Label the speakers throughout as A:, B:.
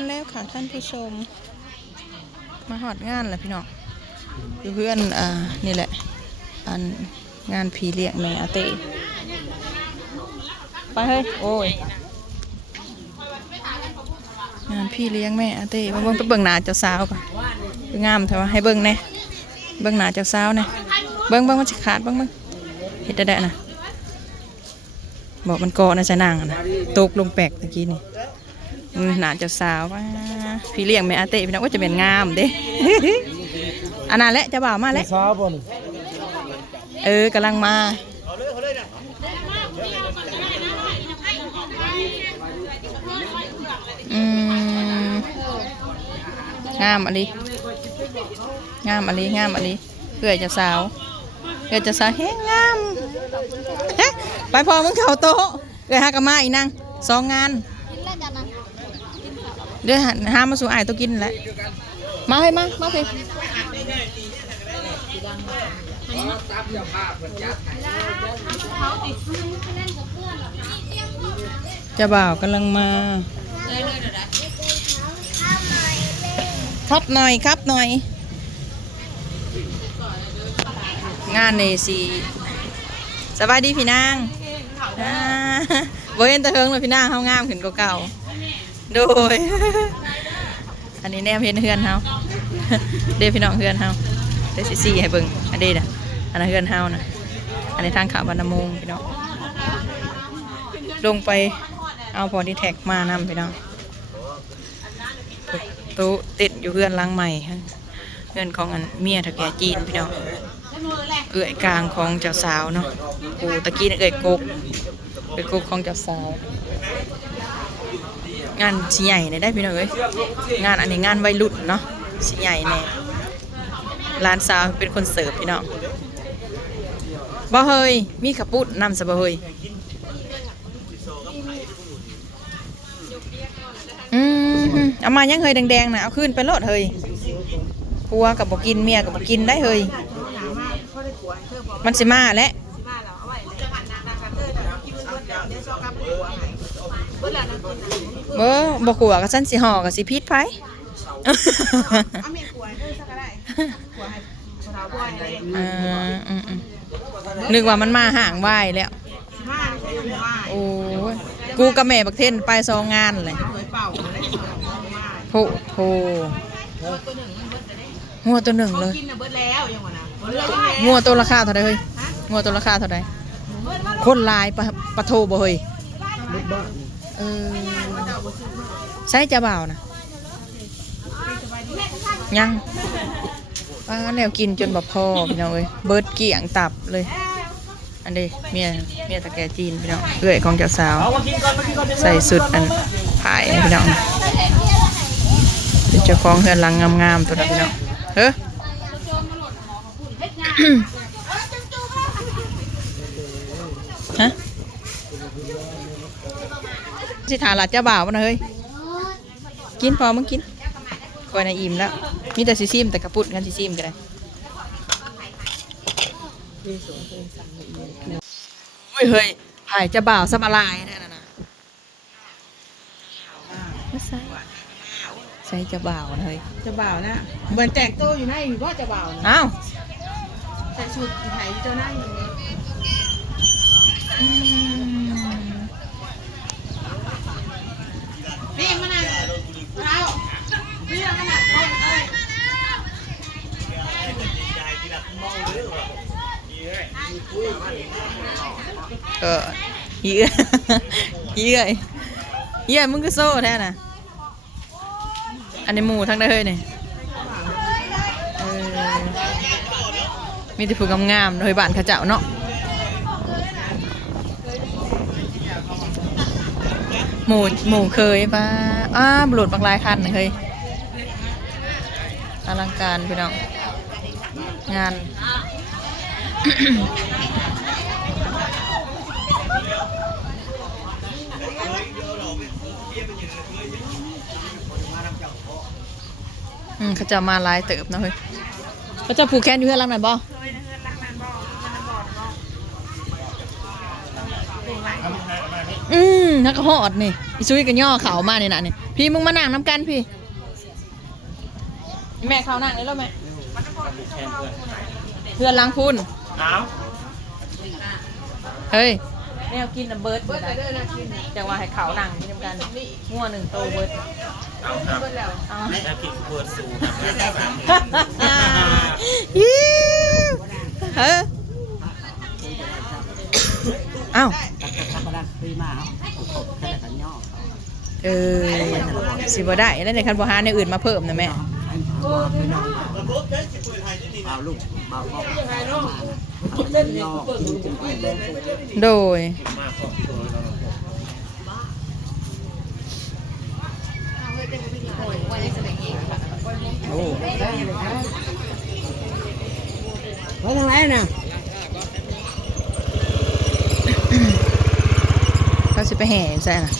A: านแล้วค่ะท่านผู้ชม มาหอดงานแหละพี่น้องเพื่อนอ่านี่แหละอันงานผีเลี้ยงแม่อาเต้ไปเฮ้ยโอ้ยงานพี่เลี้ยงแม่อาเต้มาเบิ่งไปเบิ่งหนาเจ้าสาวก่อนงามเถอะวะให้เบิ่งแน่เบิ่งหนาเจ้าสาวแน่เบิ่งเบิ่งมันสิขาดเบิ่งเบิ่งเฮ็ดได้ได้นะบอกมันเกาะนะจะนางนะตกลงแปลกตะกี้นี่ หนาเจ้าสาวว่าพี่เลี้ยงแม่อาเต้พี่น้องว่าจะเป็นงามเด้อันนั้นแหละเจะบ่าวมาแล้ว
B: สาวบ่น
A: เออกำลังมาอืมงามอะไรงามอะไรงามอะไรเพื่อเจะสาวเพื่อเจะสาวเฮ้ยงามเฮ้ไปพอมึงเข้าโต๊ะเอ้ยหากนมาอีกนั่งสองงาน เดี๋ยวหาหามมาสู่ไอ้ตัวกินแหล้วมาเฮ้ยมามาเฮ้ยเจะบ่าวกำลังมาครับหน่อยครับหน่อย งานในสีสบายดีพี่นางอ่าบ่เห็นตะเทิงเลยพี่นางเฮางามขึ้นกว่าเก่า โดย อันนี้แนมเห็นเฮือนเฮาเด้พี่น้องเฮือนเฮาเด้สิซี่ให้เบิ่งอันเด้น่ะอันนั้นเฮือนเฮานะอันนี้ทางขาบรรณมงพี่น้องลงไปเอาพอดีแท็กมานำพี่น้องตู้ติดอยู่เฮือนหลังใหม่เฮือนของอันเมียถักแก่จีนพี่น้องเอื้อยกลางของเจ้าสาวเนาะกูตะกี้น่เอื้อยกกเอื้อยกกของเจ้าสาว งานสิใหญ่เนี่ยได้พี่น้องเอ้ยงานอันนี้งานวัยรุ่นเนาะสิใหญ่แน่ร้านสาวเป็นคนเสิร์ฟพี่น้องบ่เฮยมีขับปุ้นนำสบเฮยอืมเอามายังเฮยแดงๆนะเอาขึ้นไปโลดเฮยผัวกับบ่กินเมียกับบ่กินได้เฮยมันสิมาแล้ว เบ่บ่ขัวกับฉันสิห่อกับสิพิษไผ
C: เอาเมียกลัวเด้อสักก็ได้กลัวให้สาวบอยอะไรอย่างเงี้ย
A: อ่าอืมอืมนึกว่ามันมาห่างไหวแล้ว
C: สิมาใช่ไหมว่า
A: โอ้ยกูกับแม่บักเทนไปสองงานเลย
C: สวยเป่าอะไรสวยมา
A: โผโผงัวตัวหนึ่งเลย
C: กินน่ะเบิดแล้วยังวะนะเบิดแล้ว
A: งัวตัวราคาเท่าไรเฮ้ยงัวตัวราคาเท่าไรคนหลายปะปะโทบ่เฮ้ย เออใช่จะเบานะยังป้าแนวกินจนแบบพอพี่น้องเอ้ยเบิร์ดเกี่ยงตับเลย อันนี้เมียเมียตะแกจีนพี่น้องเอื้อยของเจ้าสาว ใส่สุดอันผายพี่น้องเป็นเจ้าของเฮือนลังงามๆตัวนั้นพี่น้องเฮ้อ ฮะ สิถาหลัดเจ้าบ่าวมันนะเฮ้ยกินพอมึงกินก่อนในอิ่มแล้วมีแต่ซิซิมแต่กระปุดกันซิซิมกันเลยเฮ้ยเฮ้ยหายเจ้าบ่าวสมาลายแน่น่ะนะไม่ใช่ใส่เจ้าบ่าวนะเฮ้ย
C: จะบ่าวนะเหมือนแต่งตัวอยู่ในอยู่ก็จะบ่าวนะ
A: อ้าว
C: ใส่ชุดไทยเจ้าหน้าอยู่นี่
A: อืม
C: พี่มาหน่อยเราพี่มาหน่อยเอ้ย
A: เออเยื่อเยื่อเยื่อมึงก็โซ่แท้น่ะ อันนี้หมูทั้งได้เลยเนี่ยมีแต่ผู้งามๆโดยบ้านขาเจ้าเนาะหมูหมูเคยปะอ้าบลุดบางลายคันเคยอลังการพี่น้องงาน อืมเขาจะมาหลายเติบเนาะเฮ้ยเขาจะผูกแขนอยู่เพื่อนรักหน่อยบ่อืมนักก็ฮอดนี่อีซุยก็ย่อเขามานี่น่ะนี่พี่มึงมานั่งน้ำกันพี่ แม่เขานั่งเลยแล้วแม่เพื่อนล้างพุน
B: เอา
A: เฮ้ยแนวกินน้ำเบิร์ดจังว่าให้เขานั่งกินน้ำกันง่วหนึ่งโตเบิร์ด
B: เอาครับ
A: เอา
B: แล้วกินเปิดสูง
A: ยิ้วเฮ้ยเอ้า
D: ธรรมดาปีมาครับขบแค่กันย่อ
A: เออสิบ่ได้แล้วในคันบ่หาในอื่นมาเพิ่มนะแม่
D: เอาลูกเบาเบาย่อ
A: โดย
B: เรา
D: โอ้ไว้ทางไหนน่ะ
A: เขาสิไปแห่ใช่น่ะ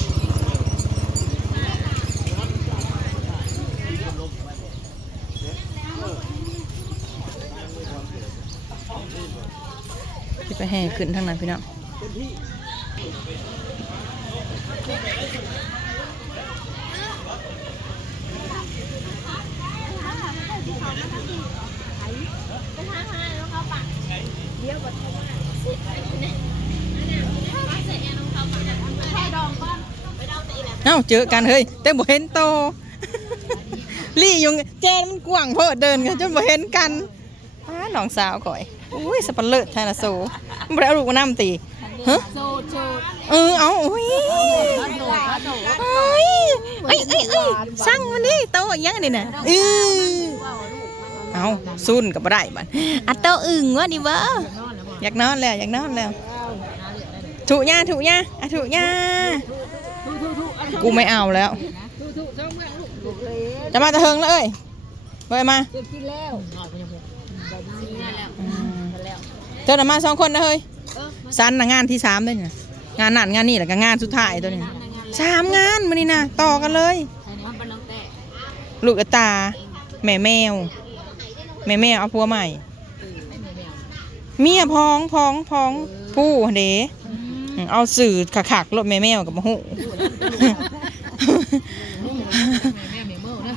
A: สิไปแห่ขึ้นทางนั้นพี่น้อง เอ้าเจอกันเฮ้ยแต่บ่เห็นโต ลี่ยุงแจนมันกว้างโพดเดินกันจนบ่เห็นกันอ้าน้องสาวก่อยอุ้ยสปันเลิศแทนละโซมันบ่ได้เอาลูกมานํตีฮะเออเอาอุ้ยเอ้ยเอ้ยเอ้ยเอ้ยสั่งมันดิโตอีหยังนี่น่ะเออเอาซุนก็บ่ได้บัดอัดโตอึ่งวะนี่เบ่อ อยากนอนแล้วอยากนอนแล้วถูย่าถูย่าอะถูย่ากูไม่เอาแล้วจะมาตะเฮงเลยไปมาอืมเจ้าหน้ามาสองคนนะเฮ้ยสันนะงานที่สามเลยเนี่ยงานนั่นงานนี่แหละก็งานสุดท้ายตัวนี้สามงานมานี่นะต่อกันเลย ลูกตา แม่แมว แม่แมวเอาผัวใหม่ เมียพองพองพองผู้เด๋อืมเอาสื่อขักๆรถแม่แมวกับมะหู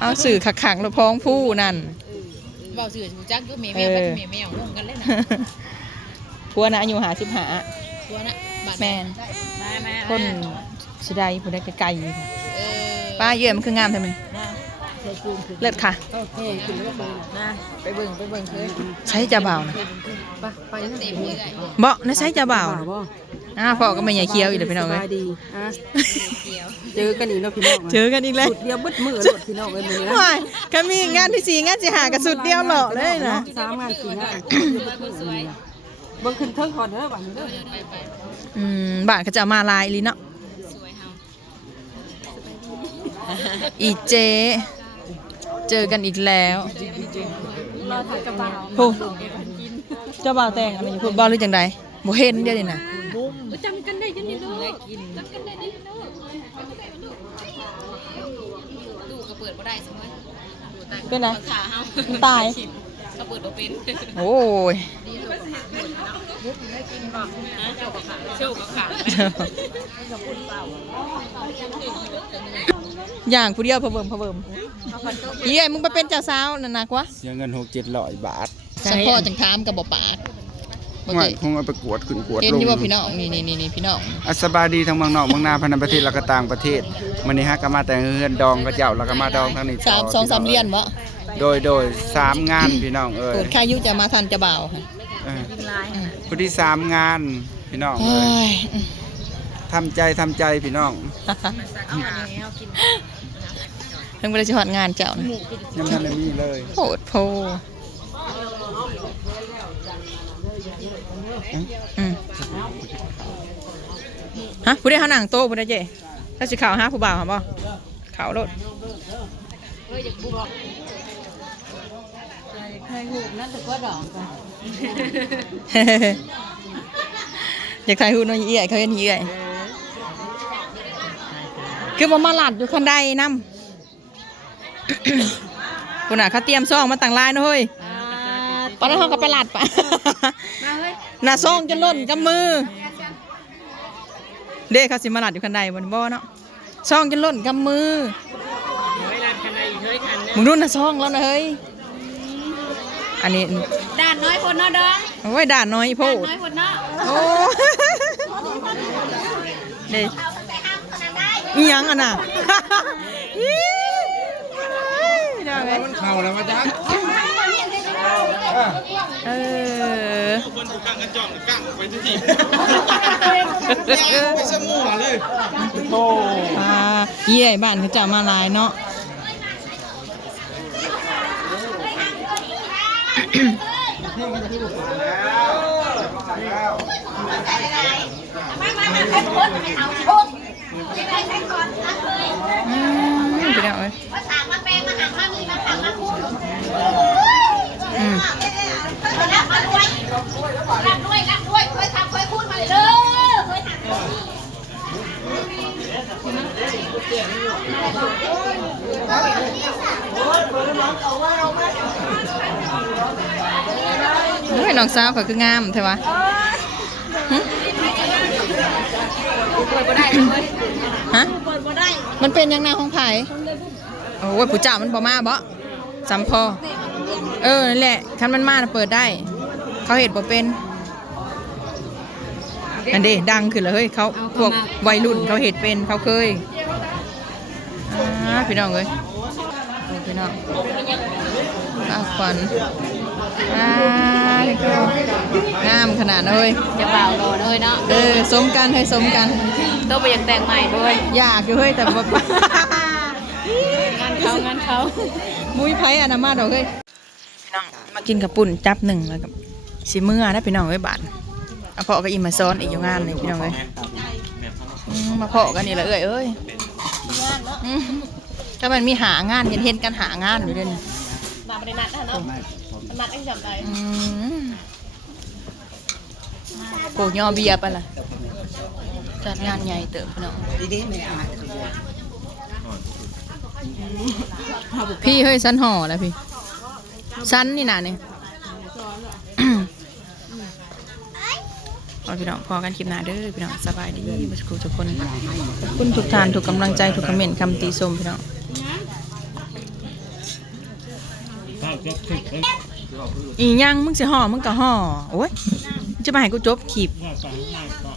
A: เอาสื่อขักๆรถพ้องผู้นั่น
E: เบาสื่อจักก็เมย์แมวกับเมย์แมวงงกันเลยนะ
A: พัวนะอายุหาสิบหา
E: ตัวน่ะบาด
A: แมน
E: มามา
A: คนสิได้ผู้ได้ไกลๆ
E: เออ
A: ป้าเยื่อมันคืองามทำไม เลิศค่ะ
D: โอเคขึ้นรถเลย
E: นะไปเบิ่งไปเบิ่งเคย
A: ใช้จะเบานะ
E: ไปไปเต็มเลย
A: เบาะนะใช้จะเบา
D: บ่
A: นะ
D: บ่
A: อ่าพ่อก็ไม่ใหญ่เคี้ยวอีกเลยพี่น้อง
D: ส
A: เลย
D: บายดีอะ
E: เดียว
D: เจอกันอีกเนาะพี่น้อง
A: เจอกันอีกแล้ว
D: สุดเดียวบึดมือรถพี่น้องเอ้ยมื้อนี้นะ
A: ว้ายก็มีงานที่สี่งานที่หากระสุดเดียวเหรอเลยนะ
D: สามงานสี่งาน
E: สวย
D: เบิ่งขึ้นเทิงก่อนเด้อบัดนี้เด้อ
E: ไปไป
A: อืมบ้านเขาจะเอามาลายอีหลีเนาะ
E: สวยเฮา
A: อีเจ เจอกันอีกแล้วโหเป๋าผู้เจ้าบ่าวแต่งอะไรอยู่พูดบ่าวหรือจังใดบ่เห็นเดียวนี่นะ
E: จำกันได้ยังนี่ลูกจำกันได้ยังลูกดูก็เปิดบ่ได้สมัย
A: เป็นไร
E: ขาเฮา
A: ตาย
E: ก็เปิดบ่เป็น
A: โอ้ย
E: โชว์กับขาโชว์กับขา
A: อย่างผู้เดียวพะเบิ่มพะเบิ่มอีไอ้มึงไปเป็นเจ้าสาวนั่นนักวะ
F: เสียเงินหกเจ็ดร้อยบาท
A: สังพ่อจังถามกับบ่ปากบ่
F: ไม่
A: เจ๊
F: คงเอาไปกวดขึ้นกวด
A: เห็น
F: ลง
A: อยู่ว่าพี่น้องนี่นี่นี่นี่พี่น้อง
F: อัสบายดีทั้งเมืองนอกเมืองนาพันธประเทศแล้วก็ต่างประเทศมันนี้ฮะก็มาแต่เฮือนดองกระเจ้าแล้วก็มาดองทางนี้
A: สามสองสามเรียนวะ
F: โดยโดยสามงานพี่น้องเอ้ย
A: เปิดค่ายุจะมาทันจะบ่าวค่ะ
F: เออผู้ที่สามงานพี่น้อง
A: โอ้
F: เอ้ย
A: ย
F: ทำใจทำใจพี่น้อง
A: เพิ่งไปได้สิฮอดงานเจ้านะ
F: ยังทันได้มีเลย
A: โหดโพอืมฮะผู้ได้เขาหนังโตผู้ได้เจ๊ถ้าสิข่าวหาผู้บ่าวหาบ่ข่าวโลดอยากถ่ายรูปน้อยเอี่ยเขาเห็นเอี่ย คือบ่มาหลัดอยู่คันใดนำคุณน่ะเขาเตรียมซองมาต่างลายเนอะเฮ้ยตอนนั้นเขาก็ไปหลัดปะน่ะซองจนล่นกับมือ เด้เขาสิมาลัดอยู่คันใดบนบ่เนาะช่องจนล้นกำมือมึงรุ่นนะช่องแล้วนะเฮ้ยอันนี้
E: ด่านน้อยคนเนาะดอง
A: โอ้ยด่านน้อยโพด
E: น้อยคนเนาะ
A: โอ้เด็ อีหยังอะน่ะ อีเดี๋ยวไง
F: มันเข้าแล้วมาจัก
A: เออ
B: คนถูกกั้งกันจ่องกั้งไปทุกที
F: ไปสมูเลย
A: อ่าเยี่ยบ้านเขาจะมาหลายเนาะอืมพี่น้องเอ้ยอืมโอ้ย น้องสาวเขาคืองามใช่ปะหึฮะมันเป็นยังไงของไผ่โอ้ยผู้เจ้ามันบ่มาบ่จำพอ เออนั่นแหละคันมันมาน่ะเปิดได้ เขาเห็ดบ่เป็นอันเด้ดังขึ้นแล้วเฮ้ยเขาพวกวัยรุ่นเขาเห็ดเป็นเขาเคยอ่าพี่น้องเอ้ยโอ้พี่น้องอาควัน อ่างามขนาดนั้นเฮ้ย
E: จะเบาโลนเอ้ยเนาะ
A: เออสมกันให้สมกัน
E: ต้องไปอยากแต่งใหม่ด้วย
A: อยากอยู่เฮ้ยแต่ว่า
E: งานเขางานเขา
A: มุ้ยไผ่อนามาดอกเฮ้ยพี่น้องมากินกับปุ่นจับหนึ่งแล้วกับสิเมื่อนะพี่น้องเอ้ยบาทเอาเพาะก็อิมมาซ้อนอีกอยู่งานเลยพี่น้องเอ้ยอืมมาเพาะกันนี่แหละเอ้ยเอ้ยอืมถ้ามันมีหางานเห็นเห็นกันหางานอยู่เด้วยวนี่
E: มาบรินัดนะเนาะ นัดไอ้จำได้
A: อืมโกยอเบียร์ไปละจัดงานใหญ่เติบพี่น้อง
D: ดีไม่อาจ
A: พี่เฮ้ยสันห่อแล้วพี่สันนี่น่ะเนี่ยเอาพี่น้องพอกันคลิปหน้าเด้อพี่น้องสบายดีบุสกูทุกคนขอบคุณทุกท่านทุกกำลังใจทุกคอมเมนต์คำตีชมพี่น้อง อีหยังมึงสิห่อมึงก็ห่อโอ้ยจะมาให้กูจบขีบ
B: ว่าไปง่ายก็